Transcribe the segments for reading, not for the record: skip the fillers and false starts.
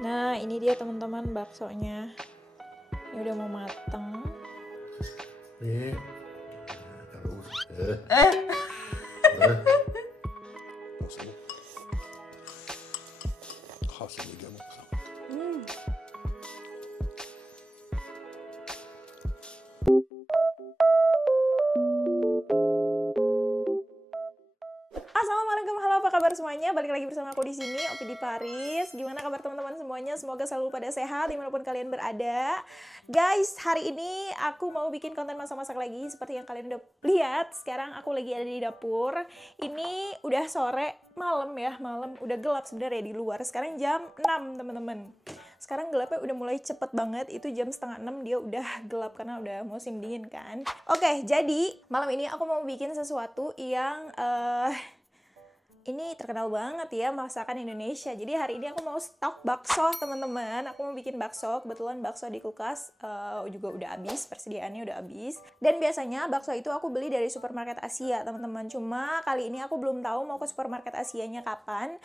Nah, ini dia teman-teman baksonya. Ini udah mau mateng. Terus. خاص اللي جنبك. Assalamualaikum, halo apa kabar semuanya? Balik lagi bersama aku di sini, Opi di Paris. Gimana kabar teman-teman semuanya? Semoga selalu pada sehat dimanapun kalian berada. Guys, hari ini aku mau bikin konten masak-masak lagi seperti yang kalian udah lihat. Sekarang aku lagi ada di dapur. Ini udah sore, malam ya, malam udah gelap sebenarnya di luar. Sekarang jam 6 teman-teman. Sekarang gelapnya udah mulai cepet banget, itu jam setengah 6 dia udah gelap karena udah musim dingin kan. Oke, jadi malam ini aku mau bikin sesuatu yang ini terkenal banget ya, masakan Indonesia. Jadi hari ini aku mau stok bakso teman-teman. Aku mau bikin bakso, kebetulan bakso di kulkas juga udah habis, persediaannya udah habis. Dan biasanya bakso itu aku beli dari supermarket Asia teman-teman. Cuma kali ini aku belum tahu mau ke supermarket Asianya kapan.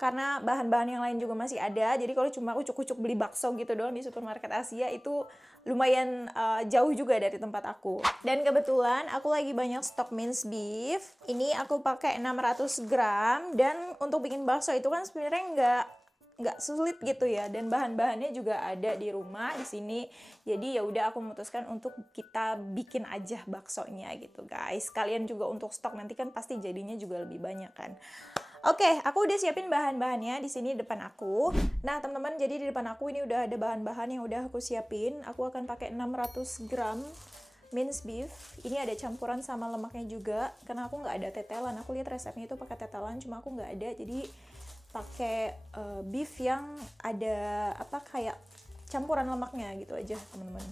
Karena bahan-bahan yang lain juga masih ada, jadi kalau cuma ucuk-ucuk beli bakso gitu doang di supermarket Asia itu lumayan jauh juga dari tempat aku. Dan kebetulan aku lagi banyak stok minced beef. Ini aku pakai 600 gram, dan untuk bikin bakso itu kan sebenarnya nggak sulit gitu ya, dan bahan-bahannya juga ada di rumah di sini. Jadi ya udah aku memutuskan untuk kita bikin aja baksonya gitu guys. Kalian juga untuk stok nanti kan pasti jadinya juga lebih banyak kan. Oke, aku udah siapin bahan-bahannya di sini depan aku. Nah, teman-teman, jadi di depan aku ini udah ada bahan-bahan yang udah aku siapin. Aku akan pakai 600 gram minced beef. Ini ada campuran sama lemaknya juga, karena aku nggak ada tetelan. Aku lihat resepnya itu pakai tetelan, cuma aku nggak ada. Jadi pakai beef yang ada apa kayak campuran lemaknya gitu aja, teman-teman.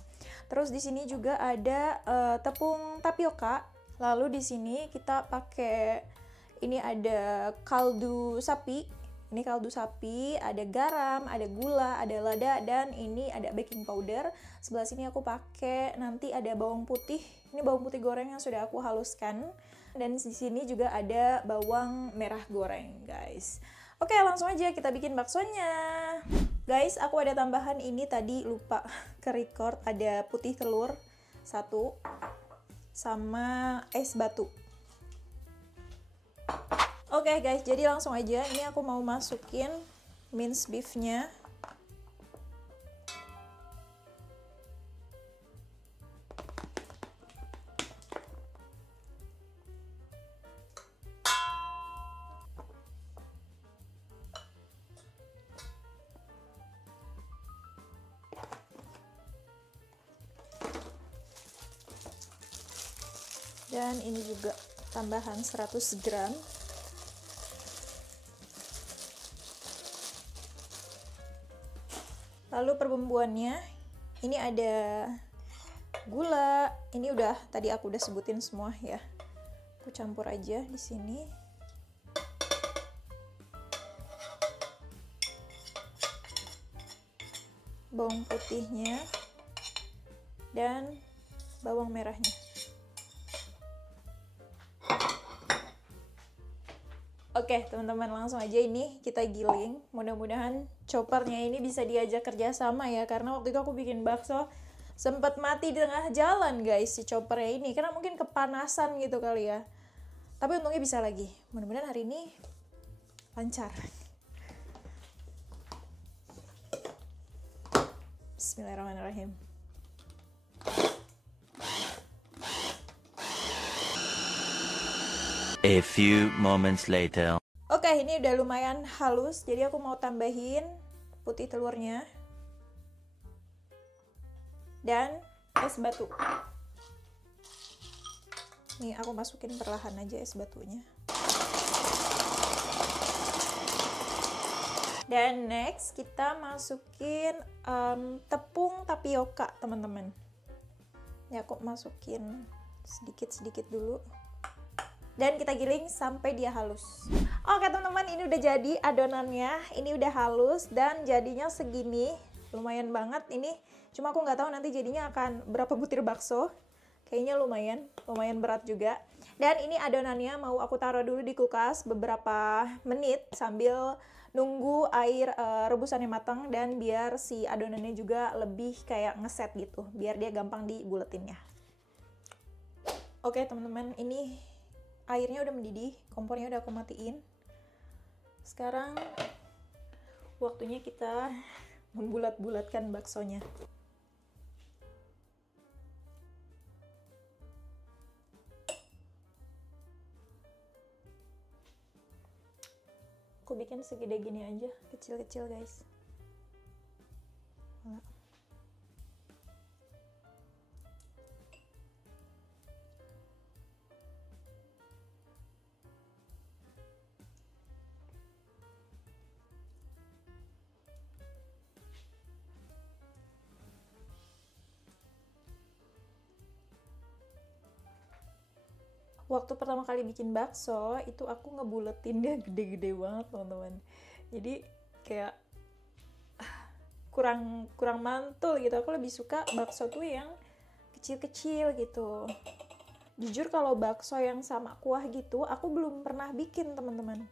Terus di sini juga ada tepung tapioka. Lalu di sini kita pakai ini ada kaldu sapi. Ini kaldu sapi, ada garam, ada gula, ada lada, dan ini ada baking powder. Sebelah sini aku pakai nanti ada bawang putih. Ini bawang putih goreng yang sudah aku haluskan. Dan di sini juga ada bawang merah goreng, guys. Oke, langsung aja kita bikin baksonya. Guys, aku ada tambahan ini tadi lupa ke record, ada putih telur 1 sama es batu. Oke guys, jadi langsung aja. Ini aku mau masukin minced beef-nya. Dan ini juga tambahan 100 gram. Lalu perbumbuannya, ini ada gula, ini udah tadi aku udah sebutin semua ya. Aku campur aja di sini. Bawang putihnya dan bawang merahnya. Oke teman-teman, langsung aja ini kita giling. Mudah-mudahan choppernya ini bisa diajak kerjasama ya, karena waktu itu aku bikin bakso sempat mati di tengah jalan guys si choppernya ini, karena mungkin kepanasan gitu kali ya. Tapi untungnya bisa lagi. Mudah-mudahan hari ini lancar. Bismillahirrahmanirrahim. A few moments later. Oke, ini udah lumayan halus, jadi aku mau tambahin putih telurnya dan es batu. Nih aku masukin perlahan aja es batunya. Dan next kita masukin tepung tapioka teman-teman. Ya aku masukin sedikit-sedikit dulu. Dan kita giling sampai dia halus. Oke teman-teman, ini udah jadi adonannya. Ini udah halus dan jadinya segini. Lumayan banget ini. Cuma aku nggak tahu nanti jadinya akan berapa butir bakso. Kayaknya lumayan berat juga. Dan ini adonannya mau aku taruh dulu di kulkas beberapa menit sambil nunggu air rebusannya matang dan biar si adonannya juga lebih kayak ngeset gitu, biar dia gampang dibuletinnya. Oke teman-teman, ini airnya udah mendidih, kompornya udah aku matiin. Sekarang waktunya kita membulat-bulatkan baksonya. Aku bikin segede gini aja, kecil-kecil guys. Nah. Waktu pertama kali bikin bakso itu aku ngebuletinnya gede-gede banget teman-teman, jadi kayak kurang mantul gitu. Aku lebih suka bakso tuh yang kecil-kecil gitu. Jujur kalau bakso yang sama kuah gitu aku belum pernah bikin teman-teman.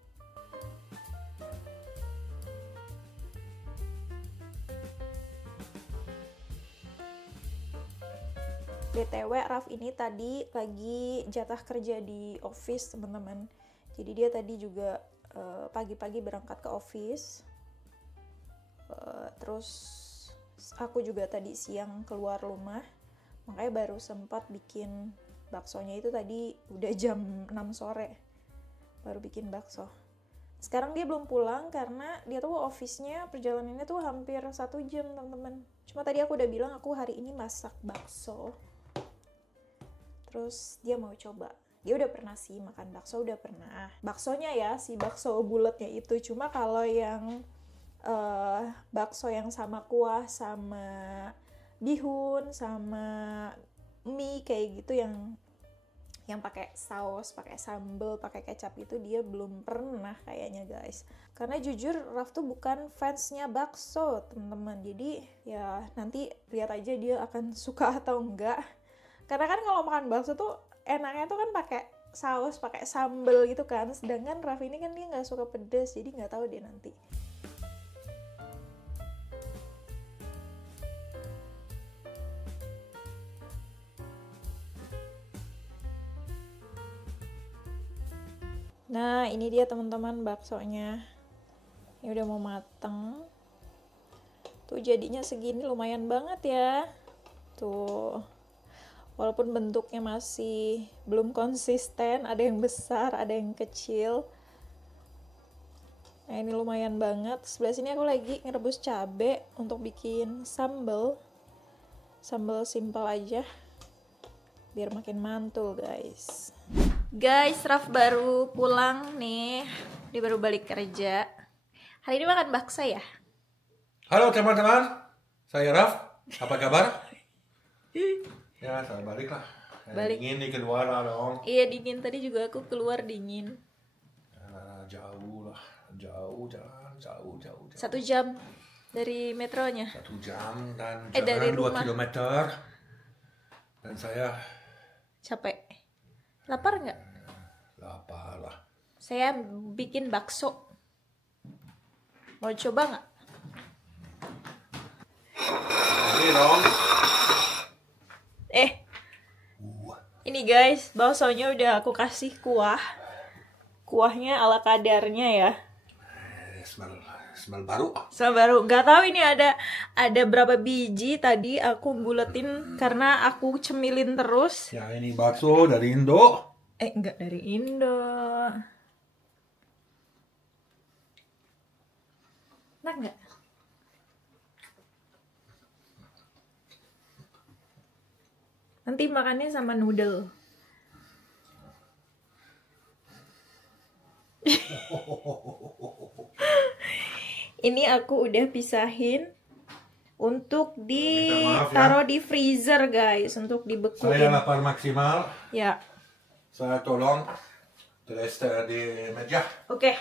BTW Raf ini tadi lagi jatah kerja di office teman-teman. Jadi dia tadi juga pagi-pagi berangkat ke office. Terus aku juga tadi siang keluar rumah. Makanya baru sempat bikin baksonya itu tadi udah jam 6 sore. Baru bikin bakso. Sekarang dia belum pulang karena dia tuh office-nya perjalanannya tuh hampir 1 jam teman-teman. Cuma tadi aku udah bilang aku hari ini masak bakso. Terus dia mau coba. Dia udah pernah sih makan bakso, udah pernah. Baksonya ya, si bakso bulatnya itu. Cuma kalau yang bakso yang sama kuah, sama bihun, sama mie kayak gitu yang pakai saus, pakai sambal, pakai kecap itu dia belum pernah kayaknya guys. Karena jujur Raf tuh bukan fansnya bakso teman-teman. Jadi ya nanti lihat aja dia akan suka atau enggak. Karena kan kalau makan bakso tuh enaknya tuh kan pakai saus, pakai sambal gitu kan. Sedangkan Raf ini kan dia nggak suka pedas, jadi nggak tahu dia nanti. Nah ini dia teman-teman baksonya. Ini udah mau mateng. Tuh jadinya segini lumayan banget ya. Tuh. Walaupun bentuknya masih belum konsisten, ada yang besar, ada yang kecil. Nah ini lumayan banget. Sebelah sini aku lagi ngerebus cabe untuk bikin sambal. Sambal simpel aja, biar makin mantul guys. Guys, Raf baru pulang nih. Dia baru balik kerja. Hari ini makan bakso ya? Halo teman-teman, saya Raf. Apa kabar? Ya, saya balik lah. Balik. Dingin nih keluar lah dong. Iya dingin, tadi juga aku keluar dingin. Jauh lah, jauh jalan, jauh. 1 jam dari metronya. 1 jam dan dari jalan 2 rumah. kilometer. Dan saya Capek. Lapar nggak? lapar lah. Saya bikin bakso. Mau coba nggak? Ini dong. Ini guys, baksonya udah aku kasih kuah. Kuahnya ala kadarnya ya. Smell baru. Sama baru, nggak tahu ini ada berapa biji tadi aku buletin karena aku cemilin terus. Ya ini bakso dari Indo. Enggak dari Indo. Enak nggak? Nanti makannya sama noodle. Ini aku udah pisahin untuk ditaruh di freezer guys, untuk dibekuin. Saya lapar maksimal. Ya. Saya tolong tulis di meja. Oke.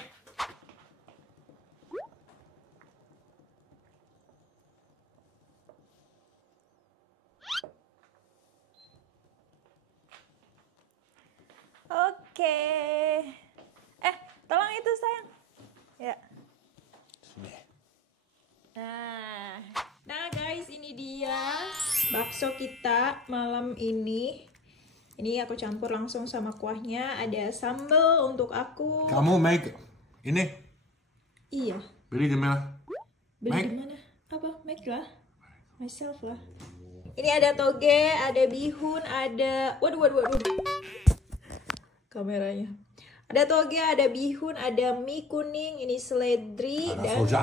Oke. Tolong itu sayang. Ya. bakso kita malam ini. Ini aku campur langsung sama kuahnya. Ada sambal untuk aku. Kamu make ini? Iya. Beli di mana? Beli Make? di mana? Apa? Make lah. Myself lah. Ini ada toge, ada bihun, ada... Waduh. Kameranya. Ada toge, ada bihun, ada mie kuning, ini seledri, Ada dan... soja.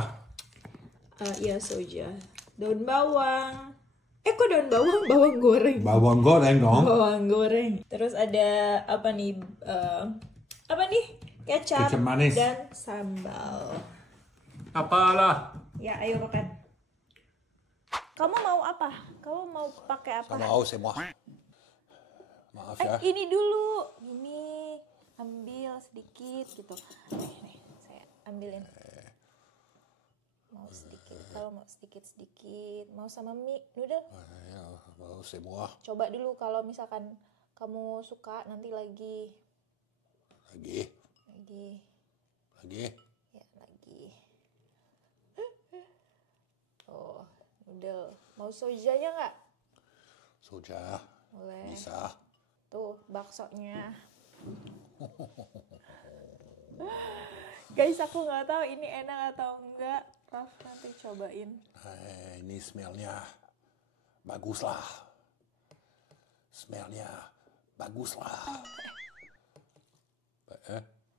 Iya, soja. Daun bawang. Kok daun bawang? Bawang goreng. Bawang goreng dong. Bawang goreng. Terus ada apa nih? Kecap Kecap manis. dan sambal. Apalah? Ya, ayo makan. Kamu mau apa? Kamu mau pakai apa? Mau semua. Maaf ya. Ini dulu. Ini ambil sedikit gitu. Nih, saya ambilin. Mau sedikit. Kalau mau sedikit. Mau sama mie noodle? Ya, mau semua. Coba dulu kalau misalkan kamu suka nanti lagi. Lagi. Ya, lagi. Oh, noodle. Mau sojanya nggak? Soja. Boleh. Bisa. Tuh, baksonya. Guys, aku nggak tahu ini enak atau enggak. Raf, nanti cobain. Ini smellnya bagus lah.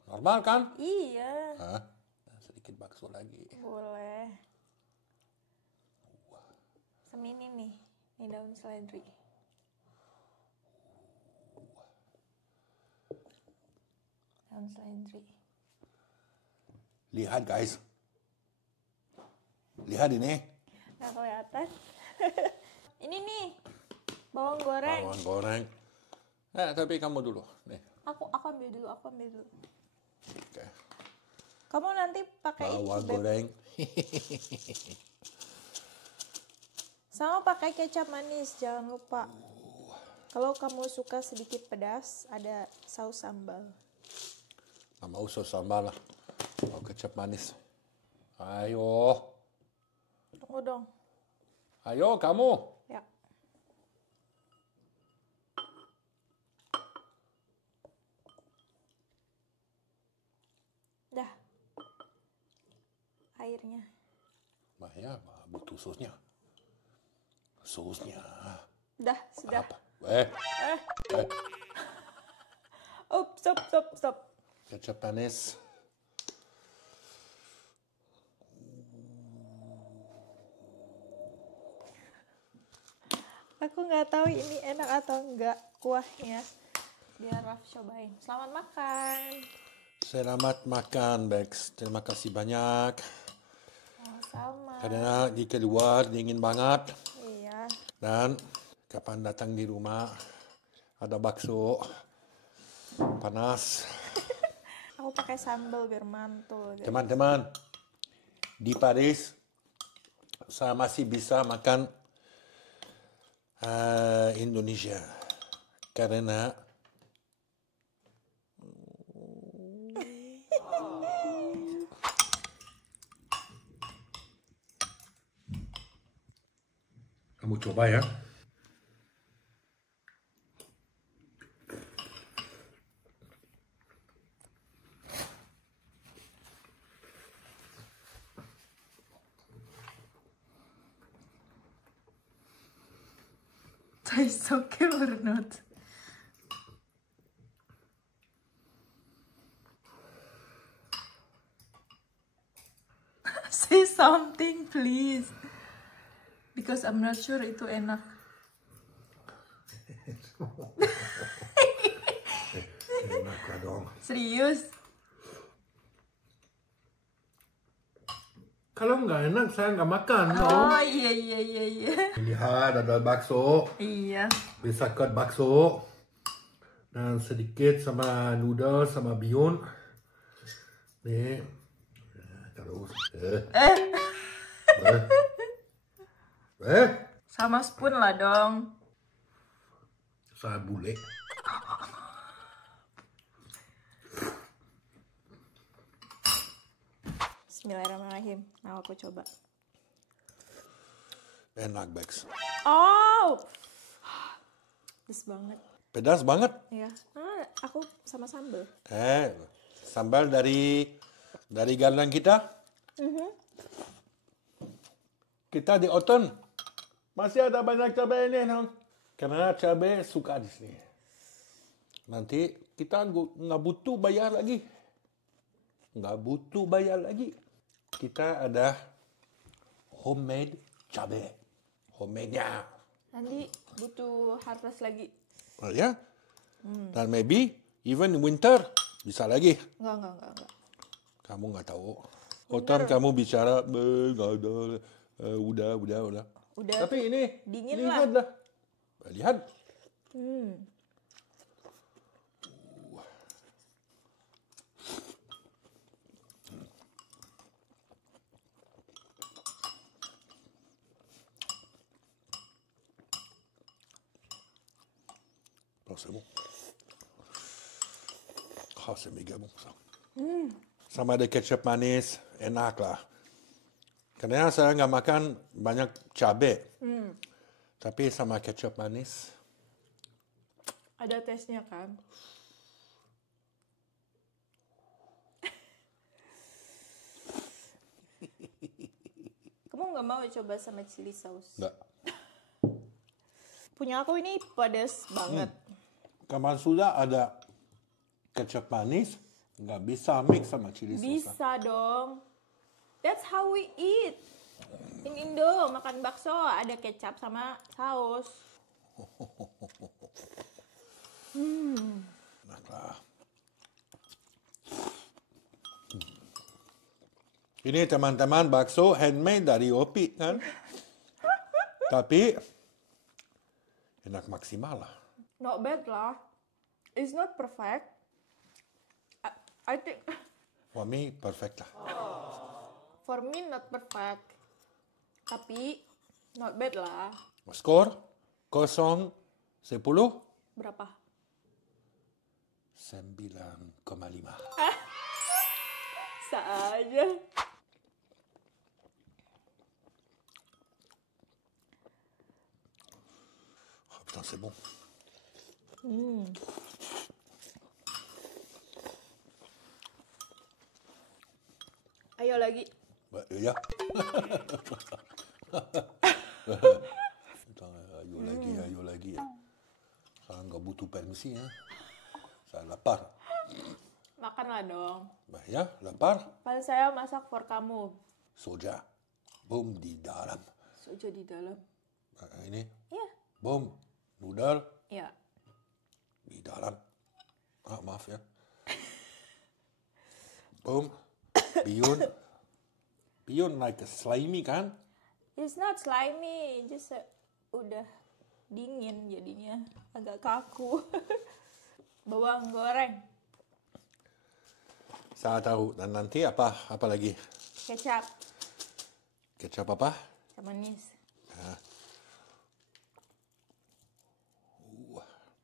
Normal kan? Iya, Hah? Sedikit bakso lagi. boleh. Semini nih, ini daun seledri. Daun seledri. Lihat guys. Lihat ini. Nggak kelihatan. Ini nih, bawang goreng. Bawang goreng. Tapi kamu dulu. Nih. Aku ambil dulu. Oke. Kamu nanti pakai Bawang ini, Beb. goreng. Sama pakai kecap manis, jangan lupa. Kalau kamu suka sedikit pedas, ada saus sambal. Nggak mau saus sambal lah. Mau kecap manis. Ayo. Tunggu dong. Ayo kamu. Ya. Dah. Airnya. Nah ya, butuh sausnya. Dah, sudah. Apa? Stop. Kecap manis. Aku nggak tahu ini enak atau enggak kuahnya. Biar Raf cobain. Selamat makan. Selamat makan, Bex. Terima kasih banyak. Sama. Karena di keluar dingin banget. Iya. Dan kapan datang di rumah ada bakso panas. Aku pakai sambal biar mantul. Guys. Teman-teman, di Paris saya masih bisa makan Indonesia karena kamu coba ya. Tastes okay or not? Say something please. Because I'm not sure itu enak. Enak lah dong. Serius? Kalau nggak enak saya nggak makan dong. Oh iya. Lihat ada bakso, Iya. bisa cut bakso dan sedikit sama noodle sama bihun. Nih, terus. Sama spoon lah dong. Saya bule. Bismillahirrahmanirrahim. Nah, aku coba. Enak, Bex. Oh, pedes banget. Pedas banget. Ya, aku sama sambal. Sambal dari galang kita. Kita di autumn. Masih ada banyak cabai ini, non. Karena cabai suka di sini. Nanti kita nggak butuh bayar lagi. Nggak butuh bayar lagi. Kita ada homemade cabai. Homemade-nya. Nanti butuh harvest lagi. Ya. Dan maybe even winter bisa lagi. Enggak. Kamu nggak tahu. Autumn kamu bicara, nggak ada. Udah. Udah. Tapi ini Dingin lihatlah. Lihat. Oh, c'est bon. Oh, c'est méga bon ça. Sama ada ketchup manis, enak lah. Karena saya nggak makan banyak cabai. Tapi sama ketchup manis, Ada tesnya kan? Kamu nggak mau coba sama chili sauce? nggak. Punya aku ini pedas banget. Kalau sudah ada ketchup manis, nggak bisa mix sama chili sauce. Bisa dong. That's how we eat. In Indo makan bakso ada kecap sama saus. Enak lah. Ini teman-teman bakso handmade dari Opi kan? Tapi enak maksimal lah. Not bad lah. It's not perfect. I think For me, perfect lah. for me not perfect. Tapi not bad lah. Skor 0-10, Berapa? 9,5. Bisa aja. Oh, putain, c'est bon. Ayo lagi. Bah, ya. Putain, ayo lagi. Saya nggak butuh permisi ya. Saya lapar. Makanlah dong. Bah, ya, lapar. Paling saya masak for kamu. Soja. Boom di dalam. Soja di dalam. Ini. Iya. Boom. Noodle Iya. di dalam. Maaf ya. Boom. Bihun. Bihun like a slimy kan? It's not slimy, just udah dingin jadinya, agak kaku. Bawang goreng, Saya tahu. Dan nanti apa lagi? kecap, Kecap apa? sama manis.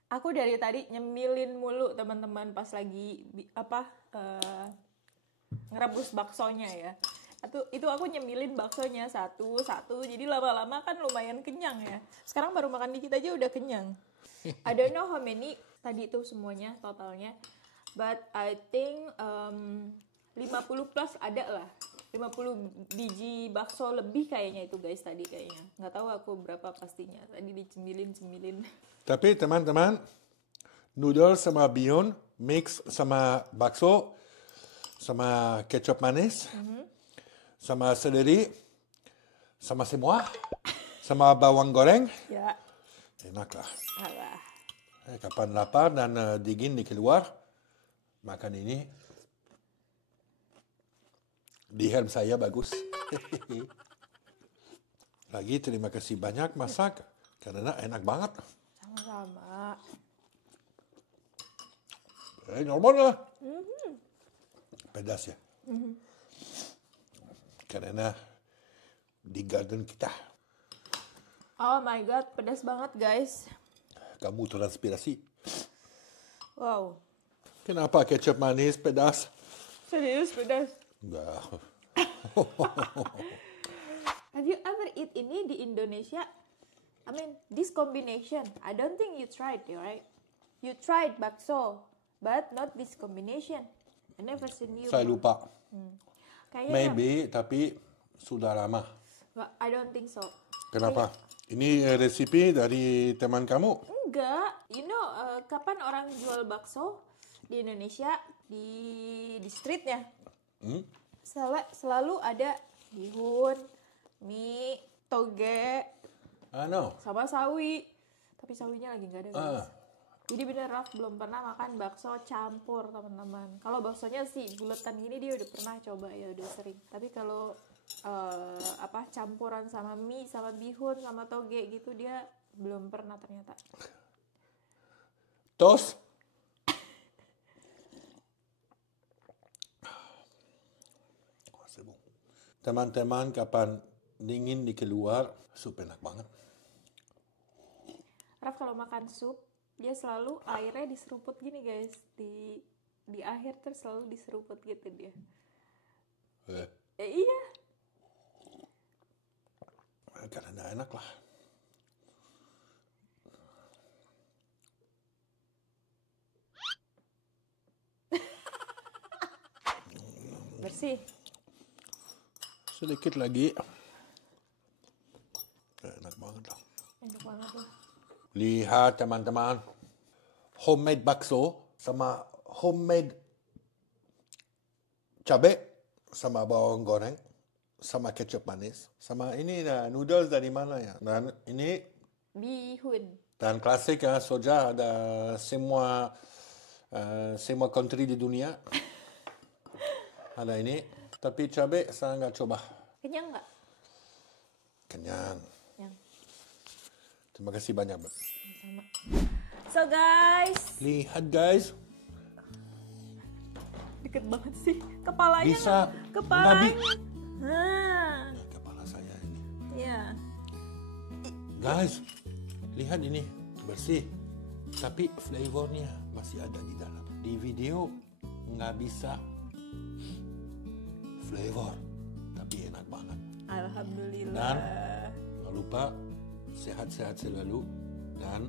Aku dari tadi nyemilin mulu teman-teman pas lagi ngerebus baksonya ya. Itu aku nyemilin baksonya satu jadi lama-lama kan lumayan kenyang ya. Sekarang baru makan dikit aja udah kenyang. I don't know how many tadi itu semuanya totalnya, but I think 50 plus ada lah. 50 biji bakso lebih kayaknya itu guys tadi kayaknya. Nggak tahu aku berapa pastinya. Tadi dicemilin. Tapi teman-teman, noodle sama bihun mix sama bakso, sama kecap manis, sama seledri, sama semua, sama bawang goreng. Ya, Enak lah. alah. Kapan lapar dan dingin di keluar, makan ini. Di helm saya bagus. Lagi terima kasih banyak masak, karena enak banget. Sama-sama. Normal lah. Pedas ya. Karena di garden kita. Oh my god, pedas banget guys. Kamu transpirasi. Wow, Kenapa kecap manis pedas? serius pedas. Enggak. Have you ever eat ini di Indonesia? I mean, this combination. I don't think you tried, right? You tried bakso, but not this combination. I never seen you. Saya lupa. Kayaknya, Maybe, tapi sudah lama. I don't think so. Kenapa? Ini resipi dari teman kamu? Enggak, kapan orang jual bakso di Indonesia di streetnya selalu ada bihun, mie, toge, No. sama sawi. Tapi sawinya lagi nggak ada guys. Jadi bener Raf belum pernah makan bakso campur teman-teman. Kalau baksonya sih buletan gini dia udah pernah coba ya, udah sering. Tapi kalau campuran sama mie, sama bihun, sama toge gitu dia belum pernah ternyata. Tos? Teman-teman, kapan dingin di keluar, sup enak banget. Raf kalau makan sup, dia selalu airnya diseruput gini guys. Di akhir terus selalu diseruput gitu dia. Iya. Karena enak lah. Bersih. Sedikit lagi. Enak banget lah. Enak banget tuh. Lihat teman-teman. Homemade bakso sama homemade cabai sama bawang goreng sama kecap manis sama ini noodles dari mana ya? Dan ini Bihun. dan klasik ya, soja ada semua country di dunia. Ada ini, tapi cabai saya nggak coba. Kenyang nggak? Kenyang. Kenyang. Terima kasih banyak. Sama. So guys, Lihat guys. deket banget sih kepalanya. Bisa Kepalanya. nabi. Nah, Kepala saya ini. ya. Guys, lihat ini bersih, tapi flavornya masih ada di dalam. Di video nggak bisa flavor, tapi enak banget. Alhamdulillah. Dan jangan lupa sehat-sehat selalu dan